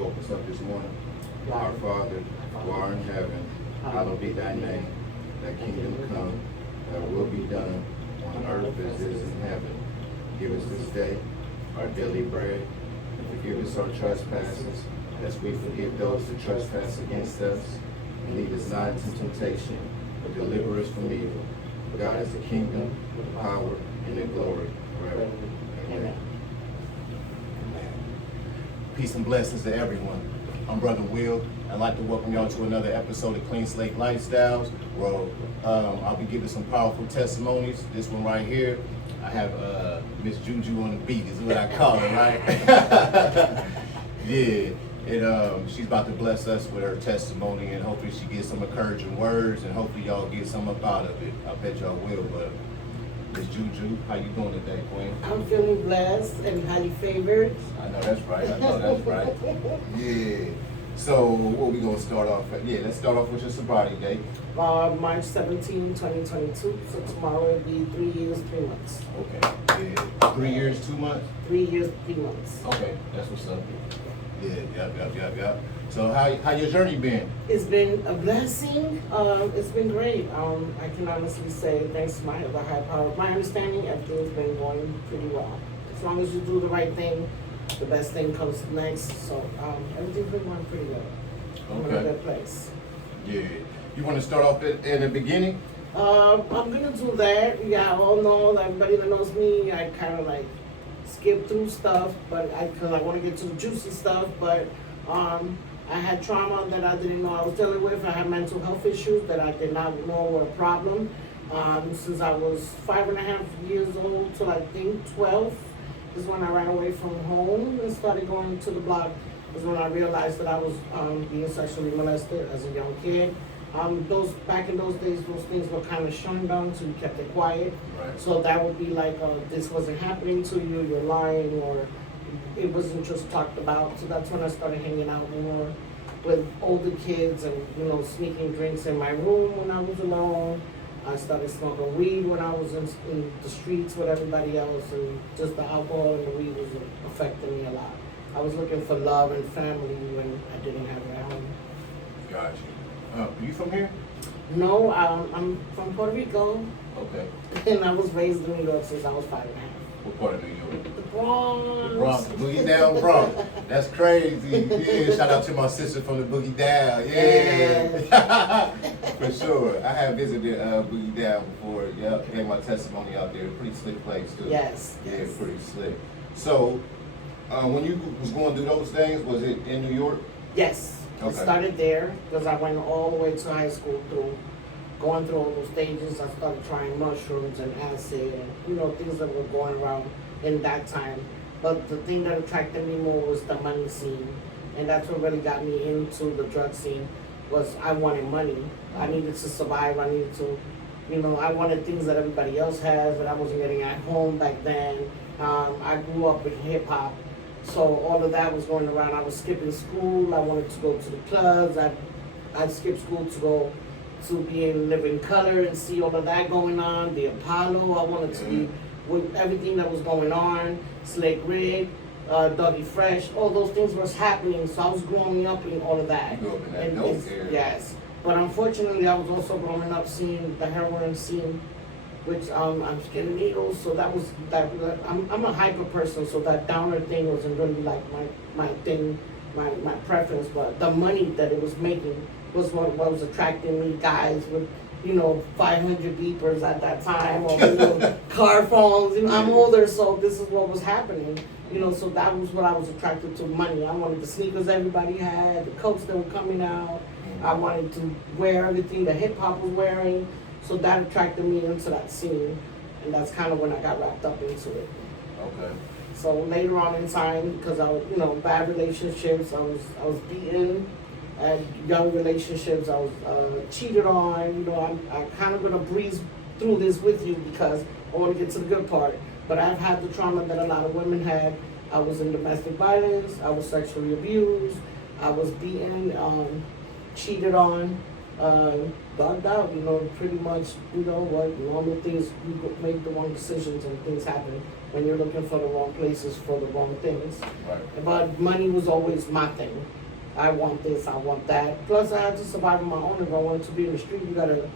woke us up this morning. Our Father, who art in heaven, hallowed be thy name. Thy kingdom come, thy will be done on earth as it is in heaven. Give us this day our daily bread, and forgive us our trespasses, as we forgive those that trespass against us. And lead us not into temptation, but deliver us from evil. For God is the kingdom, the power, and the glory forever. Amen. Peace and blessings to everyone. I'm Brother Will. I'd like to welcome y'all to another episode of Clean Slate Lifestyles, where I'll be giving some powerful testimonies. This one right here, I have Ms.Juju on the beat, is what I call it, right? Yeah, she's about to bless us with her testimony, and hopefully she gets some encouraging words, and hopefully y'all get some up out of it. I bet y'all will, but Ms.Juju, how you doing today, Queen? I'm feeling blessed and highly favored. I know that's right. I know that's right. Yeah. So what we gonna start off at? Yeah, let's start off with your sobriety date. March 17, 2022. So tomorrow will be 3 years, 3 months. Okay. Yeah. 3 years, 2 months? 3 years, 3 months. Okay, that's what's up. Yeah, yep. So how your journey been? It's been a blessing. It's been great. I can honestly say, thanks to my other high power, my understanding, everything's been going pretty well. As long as you do the right thing, the best thing comes next. So everything's been going pretty good. I'm in a good place. Yeah. You want to start off in the beginning? I'm gonna do that. Yeah, I all know, everybody that knows me, I kind of like skip through stuff, but because I want to get to the juicy stuff. But I had trauma that I didn't know I was dealing with. I had mental health issues that I did not know were a problem. Since I was 5.5 years old till I think 12 is when I ran away from home and started going to the block. Is when I realized that I was being sexually molested as a young kid. Back in those days, those things were kind of shunned down, so you kept it quiet. Right. So that would be like, this wasn't happening to you, you're lying, or it wasn't just talked about. So that's when I started hanging out more with older kids and, sneaking drinks in my room when I was alone. I started smoking weed when I was in the streets with everybody else, and just the alcohol and the weed was affecting me a lot. I was looking for love and family when I didn't have it at home. Got you. Are you from here? No, I'm from Puerto Rico. Okay. And I was raised in New York since I was 5.5. What part of New York? The Bronx. The Bronx, the Boogie Down Bronx. That's crazy. Yeah, shout out to my sister from the Boogie Down. Yeah. For sure. I have visited Boogie Down before. Yep, gave my testimony out there. Pretty slick place too. Yes. Yeah, pretty slick. So, when you was going through those things, was it in New York? Yes. Okay. I started there because I went all the way to high school going through all those stages. I started trying mushrooms and acid and, things that were going around in that time. But the thing that attracted me more was the money scene. And that's what really got me into the drug scene, was I wanted money. I needed to survive. I needed to, I wanted things that everybody else has that I wasn't getting at home back then. I grew up with hip hop. So all of that was going around. I was skipping school. I wanted to go to the clubs. I'd skip school to go to be able to live in color and see all of that going on. The Apollo, I wanted to be with everything that was going on. Slick Rick, Dougie Fresh, all those things was happening. So I was growing up in all of that. You grew up in that dope area. Yes. But unfortunately, I was also growing up seeing the heroin scene, which I'm getting needles, so that was that. I'm a hyper person, so that downer thing wasn't really like my thing, my preference. But the money that it was making was what was attracting me. Guys with 500 beepers at that time, or car phones. I'm older, so this is what was happening. So that was what I was attracted to. Money. I wanted the sneakers everybody had, the coats that were coming out. I wanted to wear everything that hip hop was wearing. So that attracted me into that scene, and that's kind of when I got wrapped up into it. Okay. So later on in time, because I was, bad relationships, I was beaten, I had young relationships, I was cheated on. I'm kind of gonna breeze through this with you because I want to get to the good part. But I've had the trauma that a lot of women had. I was in domestic violence, I was sexually abused, I was beaten, cheated on. bugged out, pretty much, what normal things, make the wrong decisions and things happen when you're looking for the wrong places for the wrong things. Right. But money was always my thing. I want this, I want that. Plus, I had to survive on my own. If I wanted to be in the street, you gotta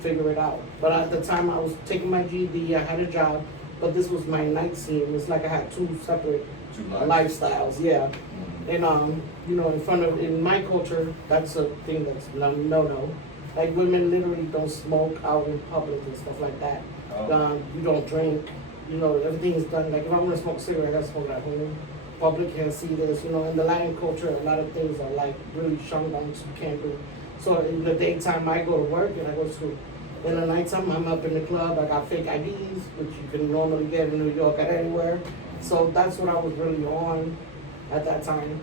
figure it out. But at the time, I was taking my GED, I had a job, but this was my night scene. It's like I had two separate lifestyles, yeah. Mm-hmm. And in my culture, that's a thing that's no. Like women literally don't smoke out in public and stuff like that. Oh. You don't drink. Everything is done. Like if I want to smoke a cigarette, I gotta smoke at home. Public can't see this. In the Latin culture, a lot of things are like really shunned on, so you can't do. So in the daytime, I go to work and I go to school. In the nighttime, I'm up in the club. I got fake IDs, which you can normally get in New York at anywhere. So that's what I was really on at that time.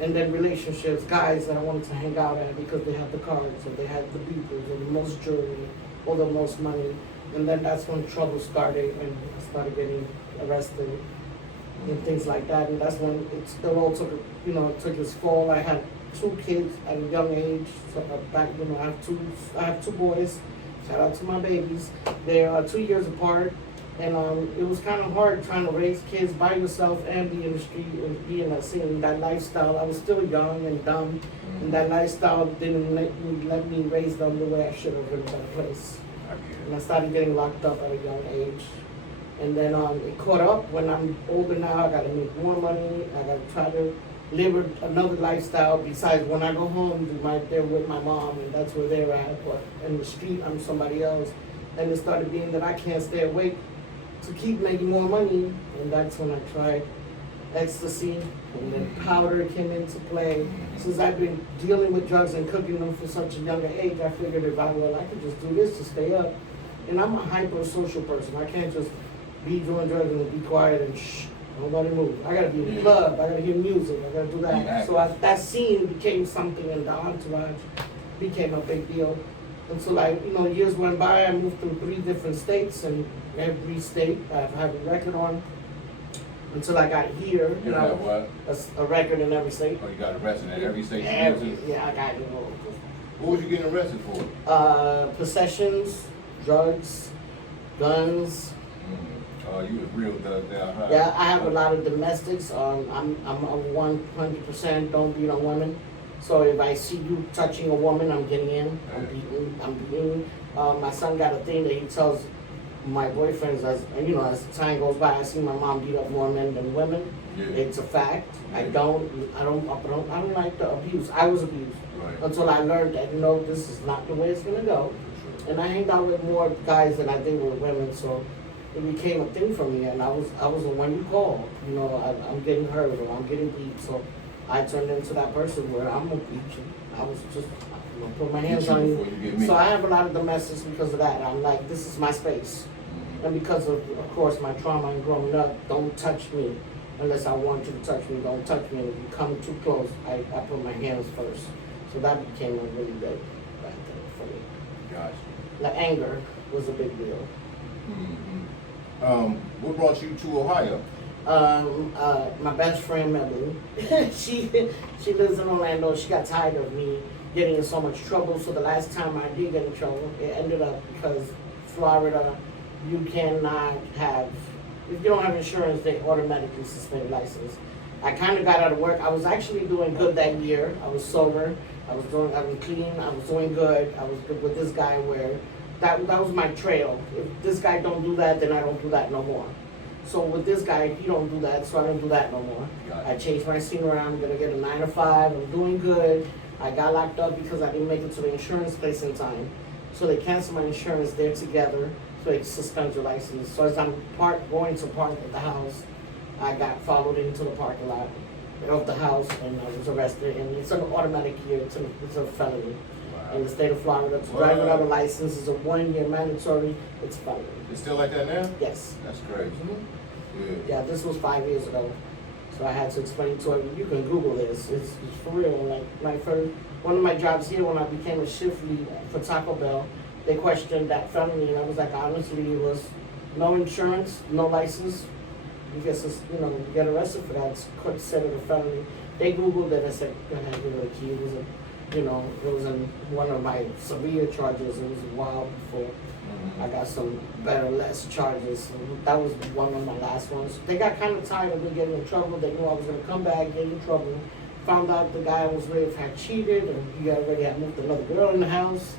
And then relationships, guys that I wanted to hang out at because they had the cards or they had the beepers or the most jewelry or the most money. And then that's when trouble started and I started getting arrested and things like that. And that's when it all took its fall. I had 2 kids at a young age. So I have two boys. Shout out to my babies. They are 2 years apart. And it was kind of hard trying to raise kids by yourself and be in the street and be in that scene, that lifestyle. I was still young and dumb, and that lifestyle didn't let me raise them the way I should have in a better place. And I started getting locked up at a young age. And then it caught up when I'm older now. I got to make more money. I got to try to live another lifestyle besides when I go home, they're with my mom, and that's where they're at. But in the street, I'm somebody else. And it started being that I can't stay awake to keep making more money, and that's when I tried ecstasy, and then powder came into play. Since I've been dealing with drugs and cooking them for such a younger age, I figured I could just do this to stay up. And I'm a hyper-social person. I can't just be doing drugs and be quiet and shh, nobody move. I gotta be in the club, I gotta hear music, I gotta do that. So that scene became something, and the entourage became a big deal. And so years went by, I moved through 3 different states, and every state I've had a record on until I got here. You have what? A record in every state. Oh, you got arrested in every state? Yeah, I got it. What was you getting arrested for? Possessions, drugs, guns. Oh, you was real thug down, huh? Yeah, I have a lot of domestics. I'm a 100% don't beat on women. So if I see you touching a woman, I'm getting in. I'm beating. My son got a thing that he tells my boyfriends as time goes by, I see my mom beat up more men than women. Yeah. It's a fact. Yeah. I don't like the abuse. I was abused until I learned that this is not the way it's gonna go. Sure. And I hanged out with more guys than I did with women, so it became a thing for me. And I was when you call, I'm getting hurt or I'm getting beat, so I turned into that person where I'm gonna beat you. I was just put my hands on you. So I have a lot of domestics because of that. I'm like, this is my space. And because of course, my trauma and growing up, don't touch me unless I want you to touch me. Don't touch me. And if you come too close, I put my hands first. So that became a really big thing for me. Gotcha. The anger was a big deal. What brought you to Ohio? My best friend Melody, she lives in Orlando. She got tired of me getting in so much trouble. So the last time I did get in trouble, it ended up because Florida, you cannot have, if you don't have insurance, they automatically suspend your license. I kind of got out of work. I was actually doing good that year. I was sober. I was clean. I was doing good. I was good with this guy where that was my trail. If this guy don't do that, then I don't do that no more. So with this guy, he don't do that, so I don't do that no more. I changed my scene around. I'm gonna get a 9 to 5. I'm doing good. I got locked up because I didn't make it to the insurance place in time. So they canceled my insurance. They're together, so they suspend your license. So as I'm going to park at the house, I got followed into the parking lot of the house, and I was arrested. And it's an automatic year. It's a felony. Wow. In the state of Florida, to drive without a license is a 1-year mandatory. It's a felony. It's still like that now? Yes. That's crazy. Yeah, this was 5 years ago. So I had to explain to her, you can Google this. It's for real. Like one of my jobs here, when I became a shift lead for Taco Bell, they questioned that felony, and I was like, honestly, it was no insurance, no license. You get arrested for that. It's considered a felony. They Googled it and said, go ahead, give it a key. It was You know, it was in one of my severe charges. It was a while before I got some better, less charges. And that was one of my last ones. They got kind of tired of me getting in trouble. They knew I was going to come back, get in trouble. Found out the guy I was with had cheated, and he already had moved another girl in the house,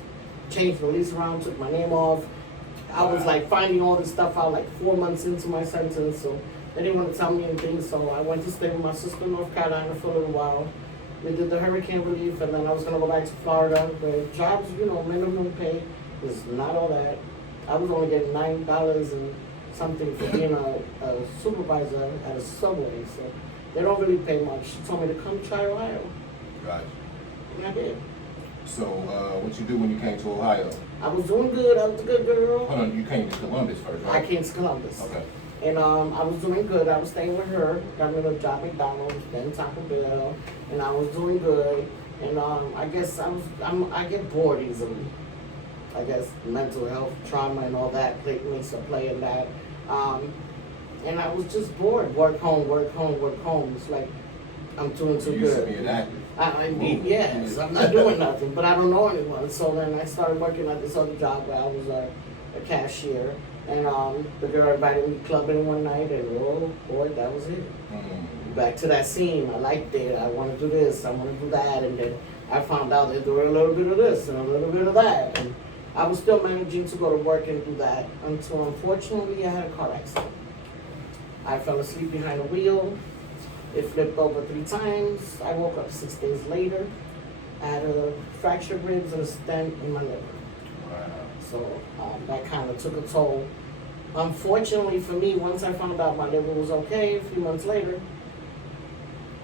changed the lease around, took my name off. I was like finding all this stuff out like 4 months into my sentence, so they didn't want to tell me anything. So I went to stay with my sister in North Carolina for a little while. We did the hurricane relief, and then I was going to go back to Florida, where jobs, you know, minimum pay is not all that. I was only getting $9 and something for being a supervisor at a Subway, so they don't really pay much. She told me to come try Ohio, Gotcha. and I did. So, what you do when you came to Ohio? I was doing good. I was a good girl. Hold on, you came to Columbus first, right? I came to Columbus. Okay. And I was doing good. I was staying with her. Got me a job at McDonald's, then Taco Bell, and I was doing good. And I guess I get bored easily. I guess mental health, trauma, and all that makes a play in that. And I was just bored. Work home, work home, work home. It's like I'm doing too You used to good. be an actor. I mean, yes, I'm not doing nothing, but I don't know anyone. So then I started working at this other job where I was a cashier. And the girl invited me clubbing one night, and oh boy, that was it. Back to that scene. I liked it. I want to do this. I want to do that. And then I found out they do a little bit of this and a little bit of that. And I was still managing to go to work and do that until, unfortunately, I had a car accident. I fell asleep behind the wheel. It flipped over 3 times. I woke up 6 days later. I had a fractured ribs and a stent in my liver. Wow. So that kind of took a toll. Unfortunately for me, once I found out my liver was okay, a few months later,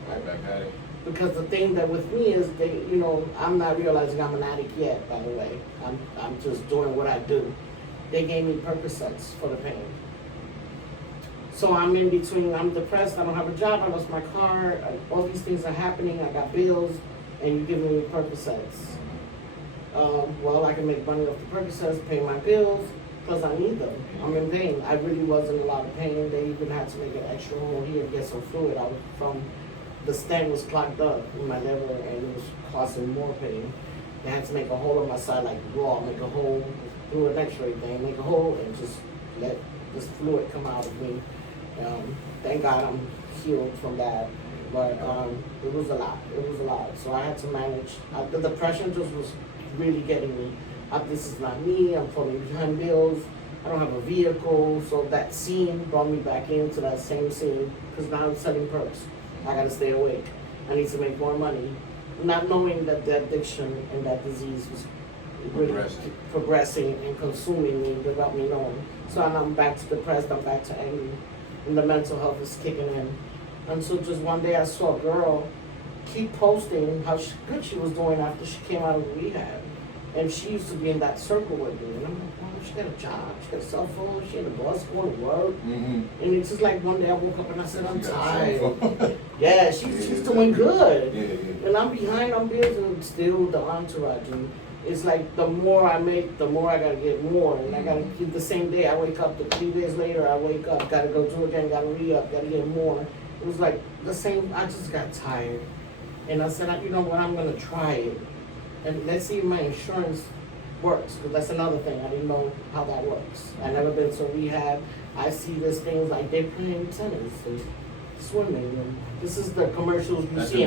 Right back at it. because the thing that with me is they, you know, I'm not realizing I'm an addict yet, by the way. I'm just doing what I do. They gave me Percocets for the pain. So I'm in between, I'm depressed, I don't have a job, I lost my car, all these things are happening, I got bills, and you're giving me Percocets. Well, I can make money off the Percocets, pay my bills, plus I need them. I'm in pain. I really was in a lot of pain. They even had to make an extra hole here and get some fluid. The stent was clogged up in my liver and it was causing more pain. They had to make a hole on my side like raw, make a hole through an x-ray thing, make a hole and just let this fluid come out of me. Thank God I'm healed from that. But it was a lot. It was a lot. So I had to manage. The depression just was really getting me. This is not me. I'm falling behind bills. I don't have a vehicle. So that scene brought me back into that same scene because now I'm selling perks. I got to stay awake. I need to make more money. Not knowing that the addiction and that disease was really progressing and consuming me without me knowing. So now I'm back to depressed. I'm back to angry. And the mental health is kicking in. And so just one day I saw a girl keep posting how good she was doing after she came out of rehab. And she used to be in that circle with me. And I'm like, wow, she got a job, she got a cell phone, she had a bus going to work. And it's just like one day I woke up and I said, I'm tired. Yeah, she's doing good. And I'm behind on bills and still the entourage. And it's like the more I make, the more I gotta get more. And I gotta keep the same day. I wake up, 3 days later, I wake up, gotta go do it again, gotta re-up, gotta get more. It was like the same, I just got tired. And I said, you know what, I'm gonna try it. And let's see if my insurance works, because that's another thing. I didn't know how that works. I never been to rehab. I see these things like they're playing tennis and swimming. And this is the commercials you That's see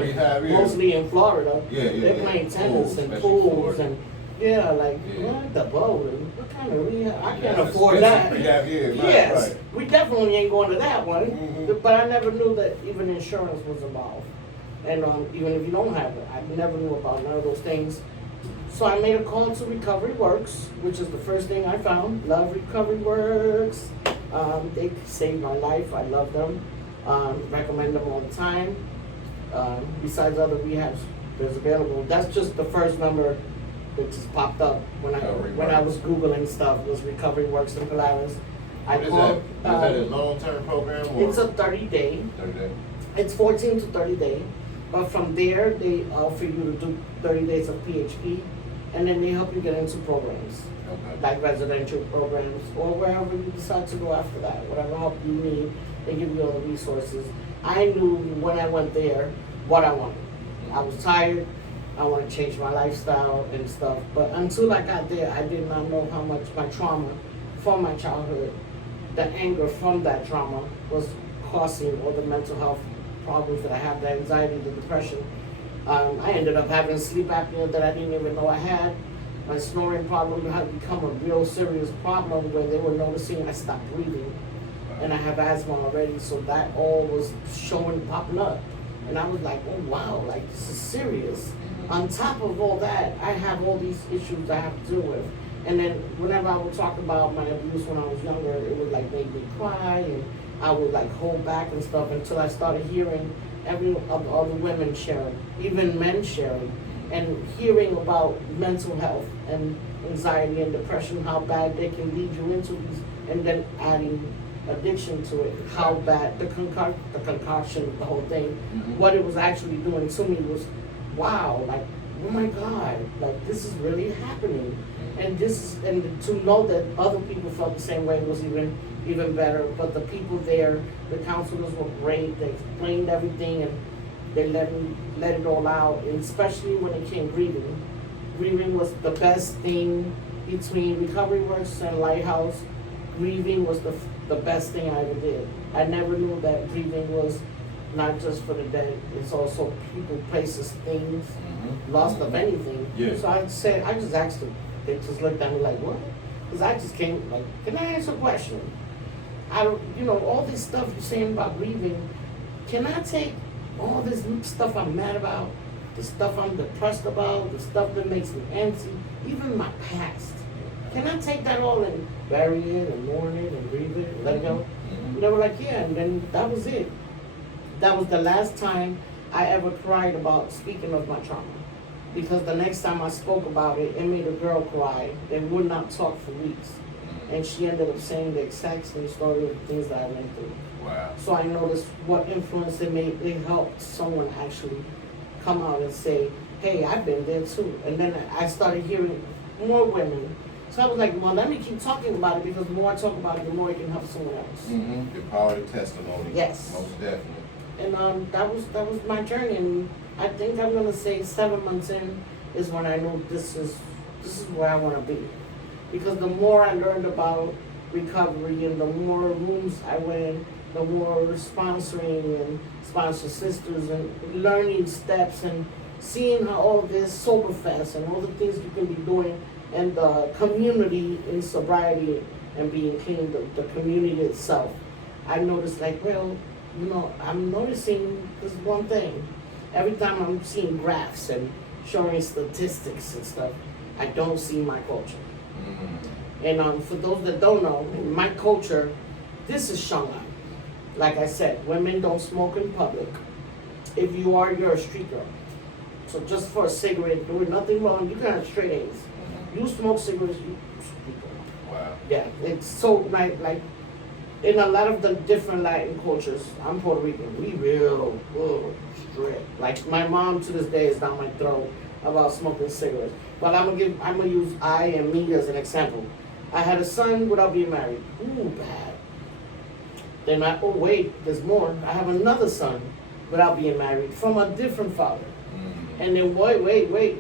mostly in Florida. They're playing tennis and pools and what the boat and what kind of rehab? I can't afford that. Yes, we definitely ain't going to that one. But I never knew that even insurance was involved. And even if you don't have it, I never knew about none of those things. So I made a call to Recovery Works, which is the first thing I found. Love Recovery Works. They saved my life. I love them. Recommend them all the time. Besides other rehabs, there's available. That's just the first number that just popped up when I was Googling stuff. Was Recovery Works in Polaris. Is that a long-term program? Or? It's a 30-day. 30-day. It's 14 to 30 days. But from there, they offer you to do 30 days of PHP, and then they help you get into programs, like residential programs, or wherever you decide to go after that. Whatever help you need, they give you all the resources. I knew when I went there what I wanted. I was tired. I want to change my lifestyle and stuff. But until I got there, I did not know how much my trauma from my childhood, the anger from that trauma was causing all the mental health problems that I have, the anxiety, the depression. I ended up having sleep apnea that I didn't even know I had. My snoring problem had become a real serious problem where they were noticing I stopped breathing. And I have asthma already, so that all was popping up. And I was like, oh wow, like this is serious. On top of all that, I have all these issues I have to deal with. And then whenever I would talk about my abuse when I was younger, it would like make me cry, and I would like hold back and stuff until I started hearing all the women sharing, even men sharing, and hearing about mental health and anxiety and depression, how bad they can lead you into these, and then adding addiction to it, how bad the concoction, the whole thing, what it was actually doing to me was, wow, like, oh my God, like this is really happening. And to know that other people felt the same way was even better. But the people there, the counselors were great. They explained everything and they let it all out. And especially when it came grieving. Grieving was the best thing between Recovery Works and Lighthouse. Grieving was the best thing I ever did. I never knew that grieving was not just for the dead. It's also people, places, things, loss of anything. Yeah. So I just asked them. They just looked at me like, what? Because I just came, like, can I ask a question? I don't, all this stuff you're saying about grieving, can I take all this stuff I'm mad about, the stuff I'm depressed about, the stuff that makes me antsy, even my past? Can I take that all and bury it and mourn it and grieve it and let it go? And they were like, yeah, and then that was it. That was the last time I ever cried about speaking of my trauma. Because the next time I spoke about it, it made a girl cry and would not talk for weeks. And she ended up saying the exact same story of the things that I went through. Wow. So I noticed what influence it made. It helped someone actually come out and say, hey, I've been there too. And then I started hearing more women. So I was like, well, let me keep talking about it, because the more I talk about it, the more it can help someone else. The power of the testimony. Yes. Most definitely. And that was my journey. And I think I'm gonna say 7 months in is when I knew this is where I want to be, because the more I learned about recovery and the more rooms I went, the more sponsoring and sponsor sisters and learning steps and seeing how all this sober fest and all the things you can be doing and the community in sobriety and being clean, the community itself. I noticed like, well, I'm noticing this one thing. Every time I'm seeing graphs and showing statistics and stuff, I don't see my culture. And for those that don't know, in my culture, this is shown on. Like I said, women don't smoke in public. If you are, you're a street girl. So just for a cigarette, doing nothing wrong, you can have straight A's. You smoke cigarettes, you street girl. Wow. Yeah, it's so like in a lot of the different Latin cultures, I'm Puerto Rican, we real strict. Like my mom to this day is down my throat about smoking cigarettes. But I'm gonna use I and me as an example. I had a son without being married. Ooh, bad. Then oh wait, there's more. I have another son without being married from a different father. And then wait,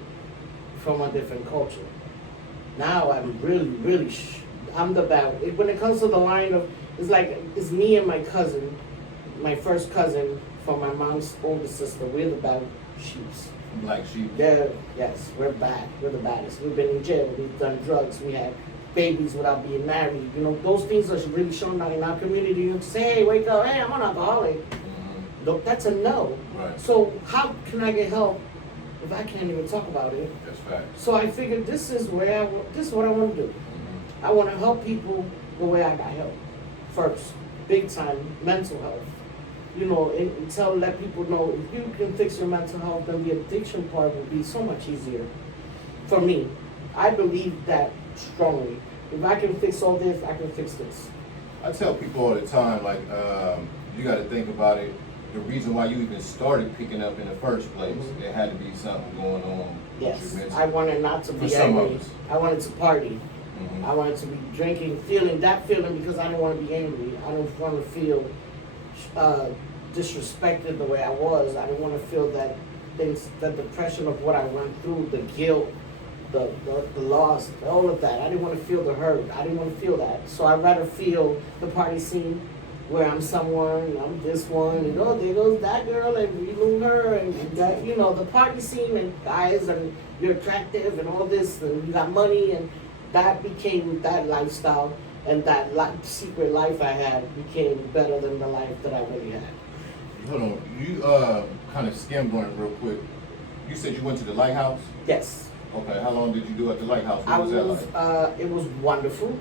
from a different culture. Now I'm really, I'm the bad. When it comes to the line of, it's me and my cousin, my first cousin from my mom's older sister. We're the bad sheeps. Black sheep. Yes, we're bad. We're the baddest. We've been in jail. We've done drugs. We had babies without being married. Those things are really shown out in our community. You say, hey, wake up. Hey, I'm an alcoholic. Look, that's a no. Right. So how can I get help if I can't even talk about it? That's fact. So I figured this is what I want to do. I want to help people the way I got help. First, big time, mental health. And let people know if you can fix your mental health, then the addiction part will be so much easier. For me, I believe that strongly. If I can fix all this, I can fix this. I tell people all the time, like, you got to think about it. The reason why you even started picking up in the first place, there had to be something going on. Yes, I wanted not to be angry. I wanted to party. I wanted to be drinking, feeling because I didn't want to be angry. I didn't want to feel disrespected the way I was. I didn't want to feel that things, the depression of what I went through, the guilt, the loss, all of that. I didn't want to feel the hurt. I didn't want to feel that. So I'd rather feel the party scene where I'm someone, I'm this one, and oh, there goes that girl, and we lose her, and that, you know, the party scene, and guys, and you're attractive, and all this, and you got money, and that became that lifestyle, and that secret life I had became better than the life that I really had. Hold on, you kind of skimmed on it real quick. You said you went to the lighthouse? Yes. Okay, how long did you do at the lighthouse? What was that like? It was wonderful.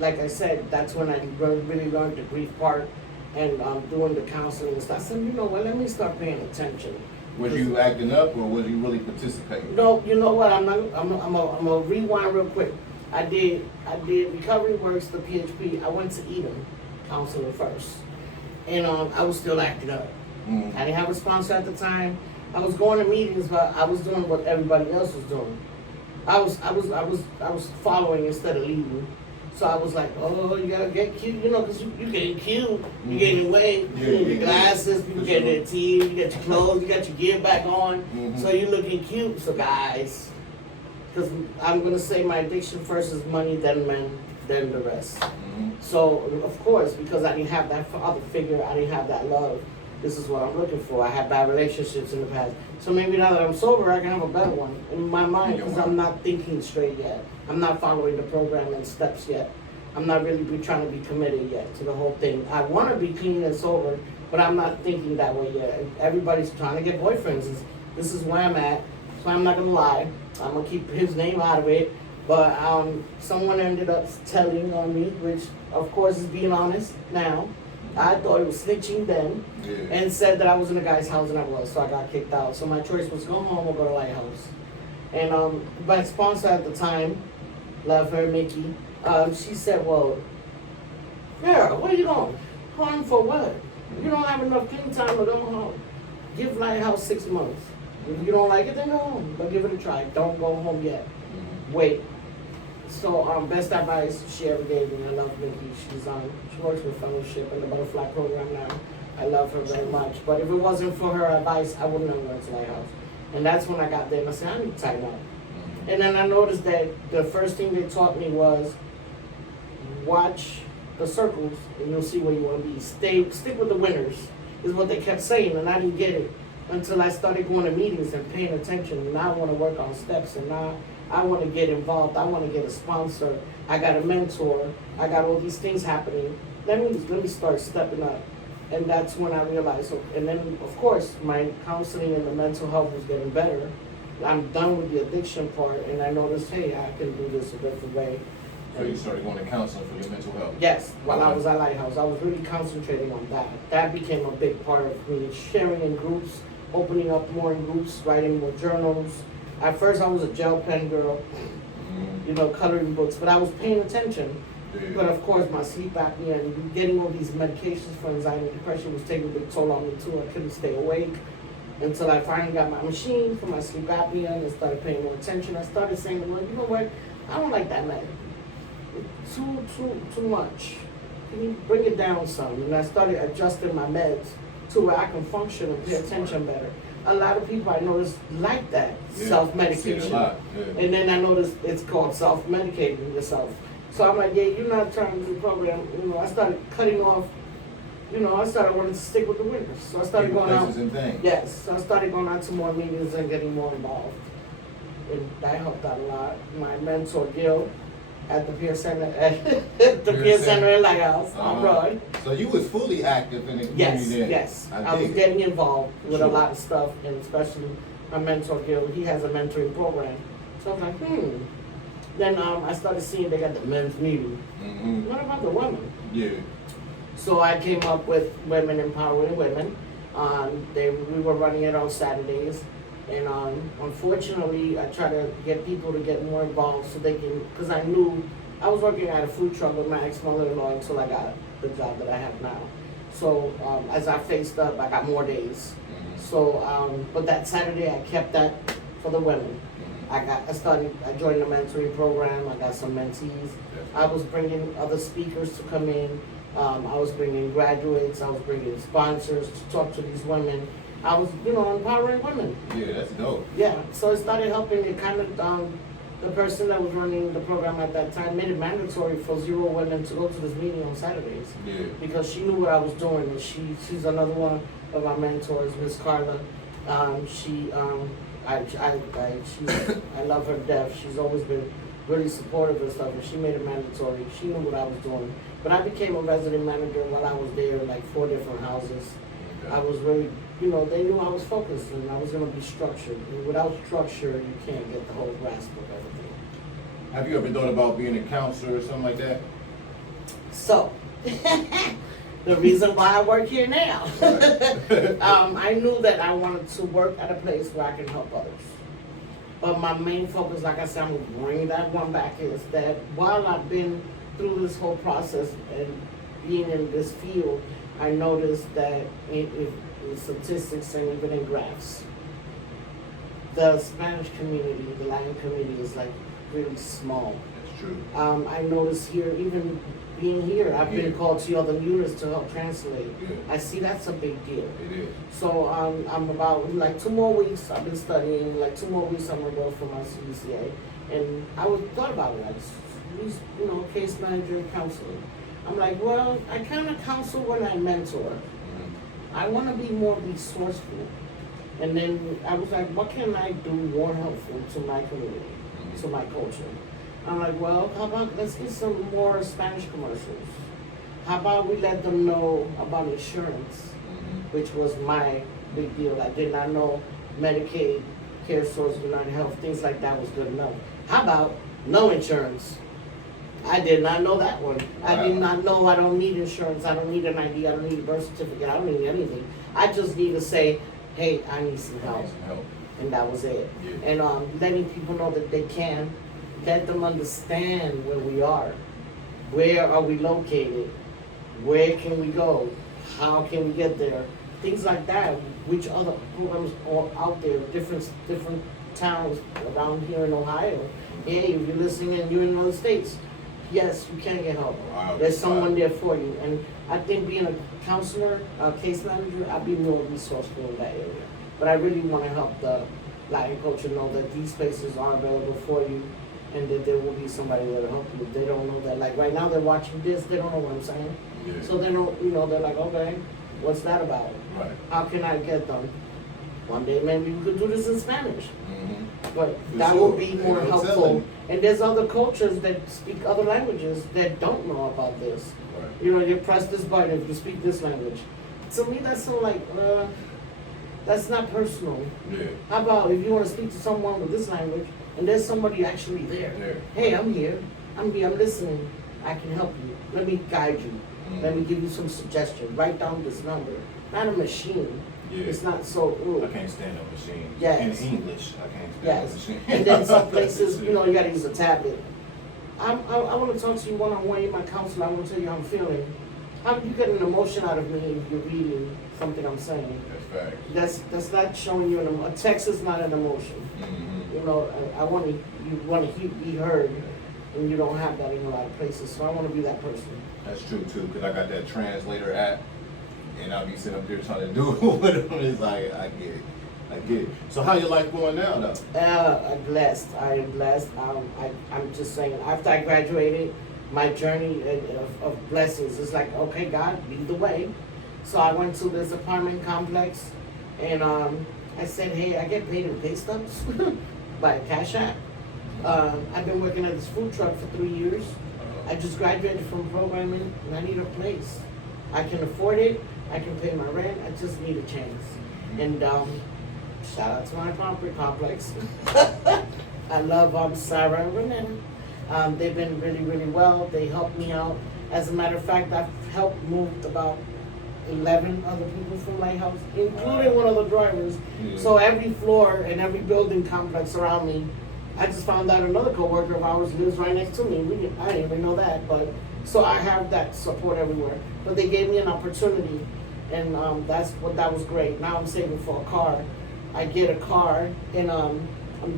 Like I said, that's when I really learned the grief part, and doing the counseling and stuff. I said, you know what, let me start paying attention. Was you acting up, or was you really participating? No, you know what, I'm gonna rewind real quick. I did Recovery Works, the PHP. I went to Eden counseling first, and I was still acting up. Mm. I didn't have a sponsor at the time. I was going to meetings, but I was doing what everybody else was doing. I was following instead of leading. So I was like, oh, you gotta get cute, you know, because you're getting cute, you're getting weight, you get your glasses, people get their teeth, you get your clothes, you got your gear back on, so you're looking cute. So guys, because I'm gonna say my addiction first is money, then men, then the rest. So of course, because I didn't have that other figure, I didn't have that love. This is what I'm looking for. I had bad relationships in the past. So maybe now that I'm sober, I can have a better one in my mind, because I'm not thinking straight yet. I'm not following the program and steps yet. I'm not really trying to be committed yet to the whole thing. I want to be clean and sober, but I'm not thinking that way yet. Everybody's trying to get boyfriends. This is where I'm at, so I'm not going to lie. I'm going to keep his name out of it. But someone ended up telling on me, which of course is being honest now. I thought it was snitching then, and said that I was in a guy's house, and I was, so I got kicked out. So my choice was go home or go to Lighthouse. And my sponsor at the time, love her, Mickey, she said, well, girl, where you going? Home for what? You don't have enough clean time to go home. Give Lighthouse 6 months. If you don't like it, then go home. But give it a try. Don't go home yet. Wait. So best advice she ever gave me. I love Mickey. She works with fellowship in the butterfly program now. I love her very much. But if it wasn't for her advice, I wouldn't have went to Lighthouse. And that's when I got there and I said, I need to tighten up. And then I noticed that the first thing they taught me was watch the circles and you'll see where you want to be. Stick with the winners is what they kept saying, and I didn't get it until I started going to meetings and paying attention. And now I want to work on steps, and now I want to get involved. I want to get a sponsor. I got a mentor. I got all these things happening. Let me start stepping up. And that's when I realized, and then of course my counseling and the mental health was getting better. I'm done with the addiction part, and I noticed, hey, I can do this a different way. So you started going to counseling for your mental health? Yes, while I was at Lighthouse, I was really concentrating on that. That became a big part of me, sharing in groups, opening up more in groups, writing more journals. At first I was a gel pen girl, you know, coloring books, but I was paying attention. But of course, my sleep apnea and getting all these medications for anxiety and depression was taking a big toll on me too. I couldn't stay awake until I finally got my machine for my sleep apnea and started paying more attention. I started saying, well, you know what? I don't like that med. Too much. Can you bring it down some? And I started adjusting my meds to where I can function and pay attention better. A lot of people I noticed like that, self-medication. And then I noticed it's called self-medicating yourself. So I'm like, yeah, you're not trying to do the program. You know, I started cutting off, you know, I started wanting to stick with the winners. So I started going out. Yes, so I started going out to more meetings and getting more involved. And that helped out a lot. My mentor, Gil, at the Peer Center, at the Peer Center in Lighthouse on Broad. So you was fully active in the community then? Yes. I was getting involved with a lot of stuff, and especially my mentor, Gil, he has a mentoring program. So I was like, Then I started seeing they got the men's meeting. What about the women? Yeah. So I came up with Women Empowering Women. We were running it on Saturdays. And unfortunately, I try to get people to get more involved so they can, because I knew I was working at a food truck with my ex-mother-in-law until I got the job that I have now. So as I faced up, I got more days. So, but that Saturday, I kept that for the women. I joined the mentoring program. I got some mentees. I was bringing other speakers to come in. I was bringing graduates. I was bringing sponsors to talk to these women. I was, you know, empowering women. Yeah, that's dope. Yeah, so it started helping. It kind of, the person that was running the program at that time made it mandatory for 0 women to go to this meeting on Saturdays. Yeah. Because she knew what I was doing, and she's another one of my mentors, Miss Carla. I love her to death. She's always been really supportive and stuff, and she made it mandatory. She knew what I was doing. But I became a resident manager while I was there, like 4 different houses. Okay. I was really, you know, they knew I was focused and I was going to be structured. And without structure, you can't get the whole grasp of everything. Have you ever thought about being a counselor or something like that? So, the reason why I work here now, I knew that I wanted to work at a place where I can help others. But my main focus, like I said, I'm going to bring that one back, is that while I've been through this whole process and being in this field, I noticed that in statistics and even in graphs, the Spanish community, the Latin community is like really small. That's true. I noticed here, even being here, I've been called to other units to help translate. Yeah. I see that's a big deal. It is. So I'm about like 2 more weeks. I've been studying. Like 2 more weeks, I'm gonna go for my CBCA. And I thought about it. You know, case manager, counselor. I'm like, well, I kind of counsel when I mentor. Mm-hmm. I want to be more resourceful. And then I was like, what can I do more helpful to my community, to my culture? I'm like, well, how about let's get some more Spanish commercials? How about we let them know about insurance, which was my big deal. I did not know Medicaid, Care Source, United Health, things like that was good enough. How about no insurance? I did not know that one. I did not know I don't need insurance. I don't need an ID. I don't need a birth certificate. I don't need anything. I just need to say, hey, I need some help. And that was it. Yeah. And letting people know that they can. Let them understand where we are. Where are we located? Where can we go? How can we get there? Things like that. Which other programs are out there? Different towns around here in Ohio. Hey, if you're listening and you're in other states, yes, you can get help. Wow. There's someone there for you. And I think being a counselor, a case manager, I'll be more resourceful in that area. But I really want to help the Latin culture know that these places are available for you and that there will be somebody that will help you. They don't know that. Like right now they're watching this, they don't know what I'm saying. Yeah. So they don't, you know, they're like, okay, what's that about? Right. How can I get them? One day maybe we could do this in Spanish. Mm-hmm. But For that sure. would be more I'm helpful. telling. And there's other cultures that speak other languages that don't know about this. Right. You know, you press this button if you speak this language. To me, that's so like, that's not personal. Yeah. How about if you want to speak to someone with this language and there's somebody actually there? Yeah. Hey, I'm here. I'm listening. I can help you. Let me guide you. Mm. Let me give you some suggestions. Write down this number. Not a machine. Yeah. It's not so. Ooh. I can't stand up machines. Yes. In English, I can't stand Yes, up machines. and then some places, you know, you gotta use a tablet. I want to talk to you one-on-one. You're my counselor. I want to tell you how I'm feeling. How you get an emotion out of me if you're reading something I'm saying? That's facts. That's not showing you a text is not an emotion. Mm-hmm. You know, I want to you want to be heard, and you don't have that in a lot of places. So I want to be that person. That's true too, because I got that translator app, and I'll be sitting up there trying to do it with them. It's like, I get it. I get it. So how your life going now, though? I'm blessed. I am blessed. I'm just saying, after I graduated, my journey of blessings is like, okay, God, lead the way. So I went to this apartment complex, and I said, hey, I get paid in pay stubs by Cash App. I've been working at this food truck for 3 years. I just graduated from programming, and I need a place. I can afford it. I can pay my rent. I just need a chance. And shout out to my apartment complex. I love Sarah and Renetta. They've been really, really well. They helped me out. As a matter of fact, I've helped move about 11 other people from my house, including one of the drivers. Yeah. So every floor and every building complex around me, I just found out another coworker of ours lives right next to me. I didn't even know that, but so I have that support everywhere. But they gave me an opportunity, and that was great. Now I'm saving for a car. I get a car, and I'm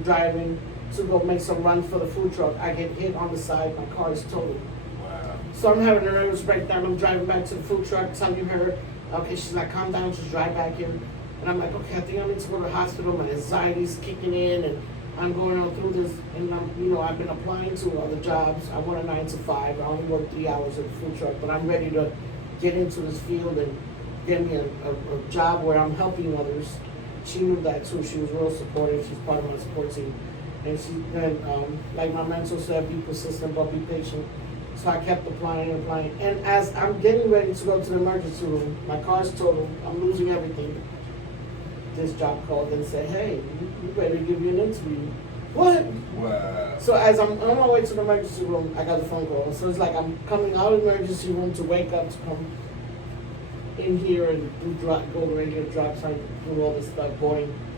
driving to go make some runs for the food truck. I get hit on the side. My car is totaled. Wow. So I'm having a nervous breakdown. I'm driving back to the food truck, telling her, okay, she's like, calm down, just drive back in. And I'm like, okay, I think I need to go to the hospital. My anxiety's kicking in, and I'm going on through this. And I've been applying to other jobs. I want a 9 to 5. I only work 3 hours at the food truck, but I'm ready to get into this field and get me a job where I'm helping others. She knew that too. She was real supportive. She's part of my support team. And like my mentor said, be persistent, but be patient. So I kept applying and applying. And as I'm getting ready to go to the emergency room, my car's totaled, I'm losing everything. This job called and said, hey, we ready to give you an interview. What? Wow. So as I'm on my way to the emergency room, I got a phone call. So it's like I'm coming out of the emergency room to wake up to come in here and go to radio drop site, do all this stuff,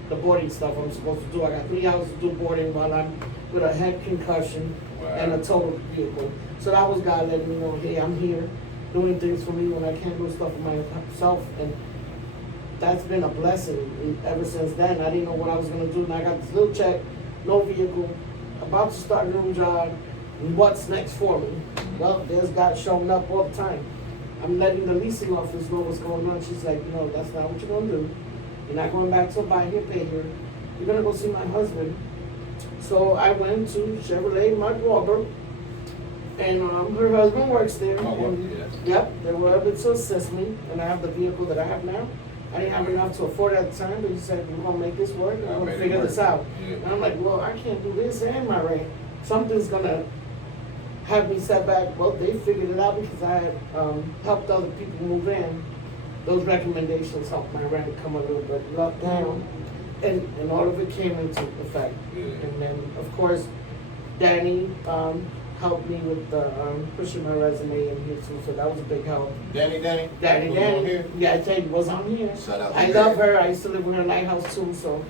the boarding stuff I'm supposed to do. I got 3 hours to do boarding while I'm with a head concussion and a total vehicle. So that was God letting me know, hey, I'm here doing things for me when I can't do stuff for myself. And that's been a blessing. And ever since then, I didn't know what I was going to do. And I got this little check, no vehicle, about to start a new job. And what's next for me? Well, there's God showing up all the time. I'm letting the leasing office know what's going on. She's like, that's not what you're going to do. You're not going back to buy here, pay here. You're going to go see my husband. So I went to Chevrolet Mark Wahlberg, and her husband works there. Yep, they were able to assist me, and I have the vehicle that I have now. I didn't have enough to afford at the time, but he said, we're going to make this work, and we're going to figure this out. Yeah. And I'm like, well, I can't do this and my rent. Something's going to have me set back. Well, they figured it out because I helped other people move in. Those recommendations helped my rent come a little bit down. And all of it came into effect. Yeah. And then, of course, Danny helped me with pushing my resume in here too, so that was a big help. Danny. Yeah, I tell you, was on here. Shout out to I love her. I used to live in her lighthouse too, so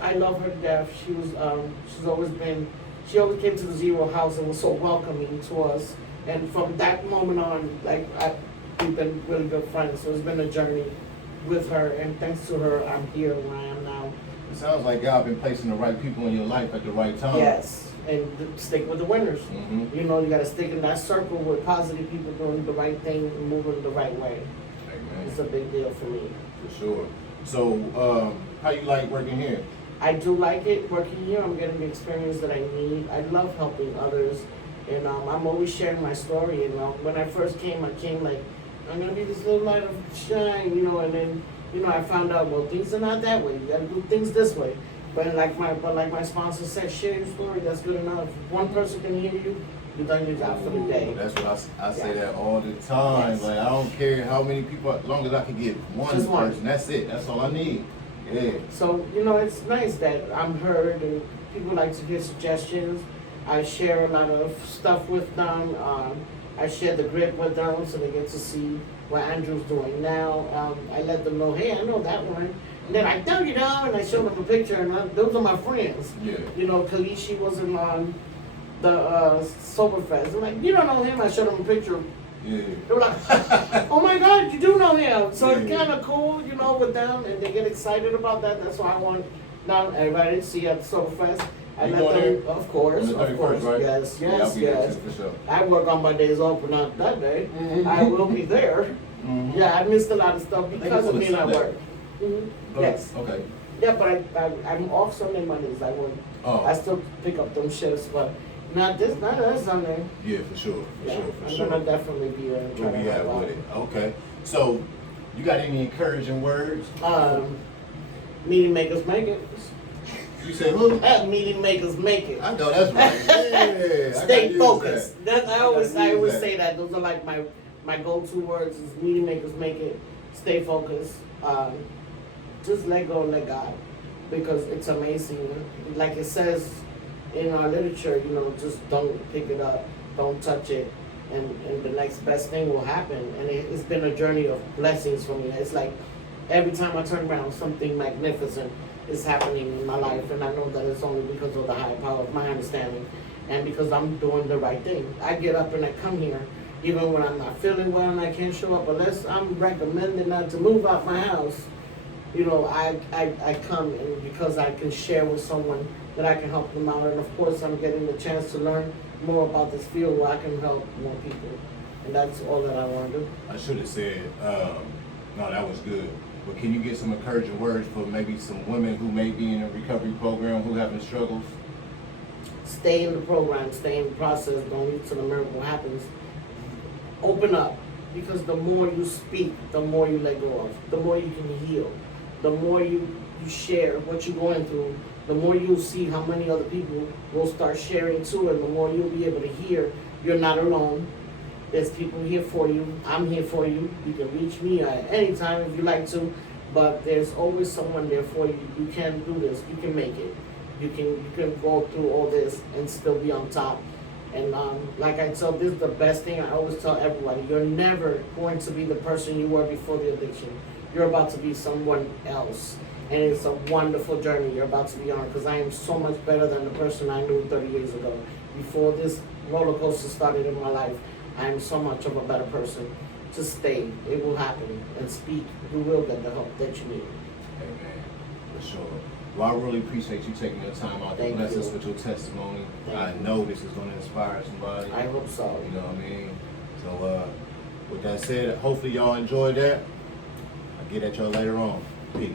I love her to death. She always came to the Zero House and was so welcoming to us. And from that moment on, we've been really good friends. So it's been a journey with her, and thanks to her, I'm here where I am now. It sounds like God been placing the right people in your life at the right time. Yes, and stick with the winners. Mm-hmm. You got to stick in that circle with positive people doing the right thing and moving the right way. Amen. It's a big deal for me. For sure. So, how you like working here? I do like it working here. I'm getting the experience that I need. I love helping others, and I'm always sharing my story. And when I first came, like, I'm gonna be this little light of shine, and then, I found out, well, things are not that way. You gotta do things this way. But like my sponsor said, share your story. That's good enough. If one person can hear you, you've done your job for the day. That's what I say that all the time. Yes. Like, I don't care how many people, as long as I can get one Just one. person. That's it. That's all I need. Yeah. So, it's nice that I'm heard and people like to hear suggestions. I share a lot of stuff with them. I share the grid with them so they get to see what Andrew's doing now. I let them know, hey, I know that one. And then I dug it out and I showed them a picture, and those are my friends. Yeah. Kalishi wasn't on the Soberfest. I'm like, you don't know him? I showed them a picture. Yeah. They were like, oh my God, you do know him. So Yeah. it's kind of cool, with them, and they get excited about that. That's why I want now everybody to see at the Soberfest. I You let going them, there? of course, On the 31st, right? yes, Yeah, I'll be there yes. too, for sure. I work on my days off, but not that day. Mhm. I will be there. Mhm. Yeah, I missed a lot of stuff because of me and I it's work. Yes. Okay. Yeah, but I'm off Sunday, Mondays. I work. Oh. I still pick up them shifts, but not that Sunday. Yeah, for sure. I'm gonna definitely be there. We'll be at with it. Okay. So, you got any encouraging words? Meeting makers make it. You say who? Meeting makers make it. I know that's right. Yeah. Stay focused. I always that. say that. Those are like my go-to words. Is meeting makers make it. Stay focused. Just let go and let God, because it's amazing. Like it says in our literature, just don't pick it up, don't touch it, and the next best thing will happen. And it's been a journey of blessings for me. It's like every time I turn around, something magnificent is happening in my life, and I know that it's only because of the higher power of my understanding, and because I'm doing the right thing. I get up and I come here, even when I'm not feeling well and I can't show up, unless I'm recommended not to move out my house. I come, and because I can share with someone that I can help them out, and of course I'm getting the chance to learn more about this field where I can help more people, and that's all that I want to do. I should have said, no, that was good. But can you get some encouraging words for maybe some women who may be in a recovery program who having struggles? Stay in the program, stay in the process, don't wait till the miracle happens. Open up, because the more you speak, the more you let go of, the more you can heal, the more you share what you're going through, the more you'll see how many other people will start sharing too, and the more you'll be able to hear you're not alone. There's people here for you. I'm here for you. You can reach me at any time if you like to, but there's always someone there for you. You can do this. You can make it. You can go through all this and still be on top. And like I tell, this is the best thing I always tell everybody. You're never going to be the person you were before the addiction. You're about to be someone else. And it's a wonderful journey you're about to be on, because I am so much better than the person I knew 30 years ago. Before this roller coaster started in my life, I am so much of a better person. Just stay. It will happen. And speak. You will get the help that you need. Amen. For sure. Well, I really appreciate you taking your time out to bless us with your testimony. I know this is going to inspire somebody. I hope so. You know what I mean? So, with that said, hopefully y'all enjoyed that. I'll get at y'all later on. Peace.